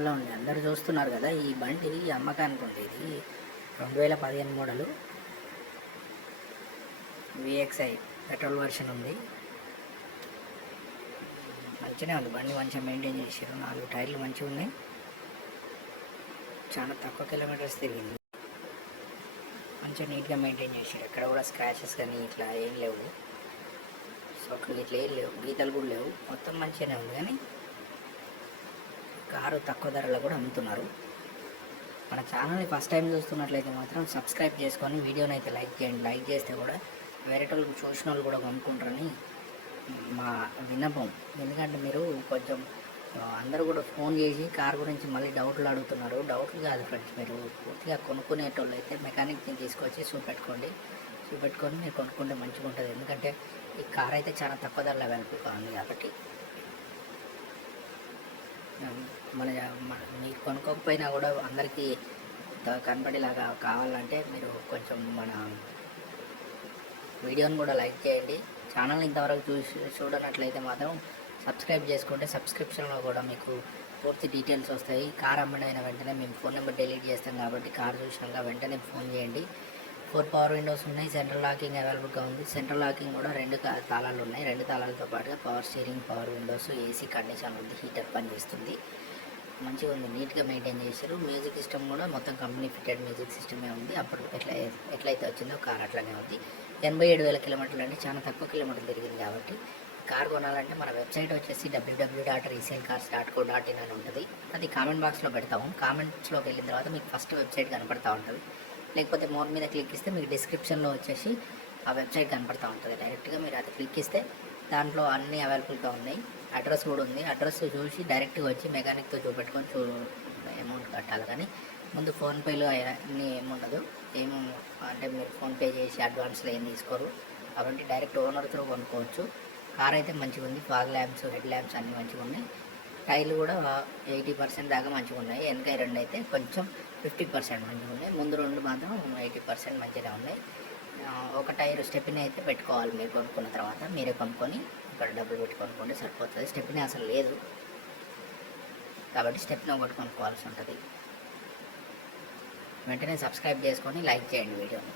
Hello ఉంది. అందరూ చూస్తున్నారు కదా ఈ బండి అమ్మకానికి ఉంది ఇది. రెండు వేల పదిహేను మోడలు. విఎక్స్ఐ పెట్రోల్ వర్షన్ ఉంది. మంచిగా ఉంది. బండి మంచిగా మెయింటైన్ చేశారు నాలుగు టైర్లు మంచిగా ఉన్నాయి. చాలా తక్కువ కిలోమీటర్స్ తిరిగింది. మంచిగా నీట్గా మెయింటైన్ చేశారు ఎక్కడ కూడా స్క్రాచెస్ కానీ ఇట్లా ఏం లేవు. సో ఇట్లా ఏం లేవు. గీతలు కూడా లేవు. మొత్తం మంచిగానే ఉంది కానీ కారు తక్కువ ధరలో కూడా అమ్ముతున్నారు. మన ఛానల్ని ఫస్ట్ టైం చూస్తున్నట్లయితే మాత్రం సబ్స్క్రైబ్ చేసుకొని వీడియోని అయితే లైక్ చేయండి. లైక్ చేస్తే కూడా వేరే వాళ్ళు చూసిన వాళ్ళు కూడా కొనుక్కుంటారని మా విన్నపం. ఎందుకంటే మీరు కొంచెం అందరూ కూడా ఫోన్ చేసి కార్ గురించి మళ్ళీ డౌట్లు అడుగుతున్నారు. డౌట్లు కాదు ఫ్రెండ్స్ మీరు పూర్తిగా కొనుక్కునేటోళ్ళు అయితే మెకానిక్ని తీసుకొచ్చి చూపెట్టుకోండి. చూపెట్టుకొని మీరు కొనుక్కుంటే మంచిగా ఉంటుంది ఎందుకంటే ఈ కార్ అయితే చాలా తక్కువ ధరలో వెళ్ళిపోతుంది కాబట్టి మన మీరు కొనుక్కోకపోయినా కూడా అందరికీ కనబడేలాగా కనపడేలాగా కావాలంటే మీరు కొంచెం మన వీడియోని కూడా లైక్ చేయండి. ఛానల్ని ఇంతవరకు చూసి చూడనట్లయితే మాత్రం సబ్స్క్రైబ్ చేసుకుంటే సబ్స్క్రిప్షన్లో కూడా మీకు పూర్తి డీటెయిల్స్ వస్తాయి. కార్ అమ్మడైన వెంటనే మేము ఫోన్ నెంబర్ డిలీట్ చేస్తాం కాబట్టి కార్ చూసినాక వెంటనే ఫోన్ చేయండి. ఫోర్ పవర్ విండోస్ ఉన్నాయి సెంట్రల్ లాకింగ్ అవైలబుల్గా ఉంది. సెంట్రల్ లాకింగ్ కూడా రెండు తాళాలు ఉన్నాయి. రెండు తాళాలతో పాటుగా power steering power windows AC condition ఉంది హీటర్ పనిచేస్తుంది మంచిగా ఉంది నీట్గా మెయింటైన్ చేశారు. మ్యూజిక్ సిస్టమ్ కూడా మొత్తం కంపెనీ ఫిటెడ్ మ్యూజిక్ సిస్టమే ఉంది. అప్పుడు ఎట్లా ఎట్లయితే వచ్చిందో కార్ అట్లానే ఉంది. ఎనభై ఏడు వేల కిలోమీటర్లు అంటే చాలా తక్కువ కిలోమీటర్లు తిరిగింది కాబట్టి కార్ కొనాలంటే మన వెబ్సైట్ వచ్చేసి W W dot resale cars dot co dot in అని ఉంటుంది అది కామెంట్ బాక్స్లో పెడతాము కామెంట్స్లోకి వెళ్ళిన తర్వాత మీకు ఫస్ట్ వెబ్సైట్ కనపడతా ఉంటుంది లేకపోతే మోర్ మీద క్లిక్ ఇస్తే మీకు డిస్క్రిప్షన్లో వచ్చేసి ఆ వెబ్సైట్ కనపడతా ఉంటుంది. డైరెక్ట్గా మీరు అది క్లిక్ ఇస్తే దాంట్లో అన్నీ అవైలబుల్గా ఉన్నాయి. అడ్రస్ కూడా ఉంది. అడ్రస్ చూసి డైరెక్ట్గా వచ్చి మెకానిక్తో చూపెట్టుకొని చూ అమౌంట్ కట్టాలి. కానీ ముందు ఫోన్పేలో అన్నీ ఏముండదు. ఏం అంటే మీరు ఫోన్పే చేసి అడ్వాన్స్లో ఏం తీసుకోరు. కాబట్టి డైరెక్ట్ ఓనర్తో కొనుక్కోవచ్చు. కార్ అయితే మంచిగా ఉంది ఫాగ్ ల్యాంప్స్ హెడ్ ల్యాంప్స్ అన్నీ మంచిగా ఉన్నాయి టైర్లు కూడా ఎయిటీ పర్సెంట్ దాకా మంచిగా ఉన్నాయి. వెనక రెండు అయితే కొంచెం ఫిఫ్టీ పర్సెంట్ మంచిగా ఉన్నాయి. ముందు రెండు మాత్రం ఎయిటీ పర్సెంట్ మంచిగా ఉన్నాయి. ఒక టైర్ స్టెప్ని అయితే పెట్టుకోవాలి మీరు కొనుక్కున్న తర్వాత. మీరే కొనుక్కొని ఇక్కడ డబ్బులు పెట్టి కొనుక్కుంటే సరిపోతుంది. స్టెప్ని అసలు లేదు. కాబట్టి స్టెప్ని ఒకటి కొనుక్కోవాల్సి ఉంటుంది. వెంటనే సబ్స్క్రైబ్ చేసుకొని లైక్ చేయండి వీడియోని.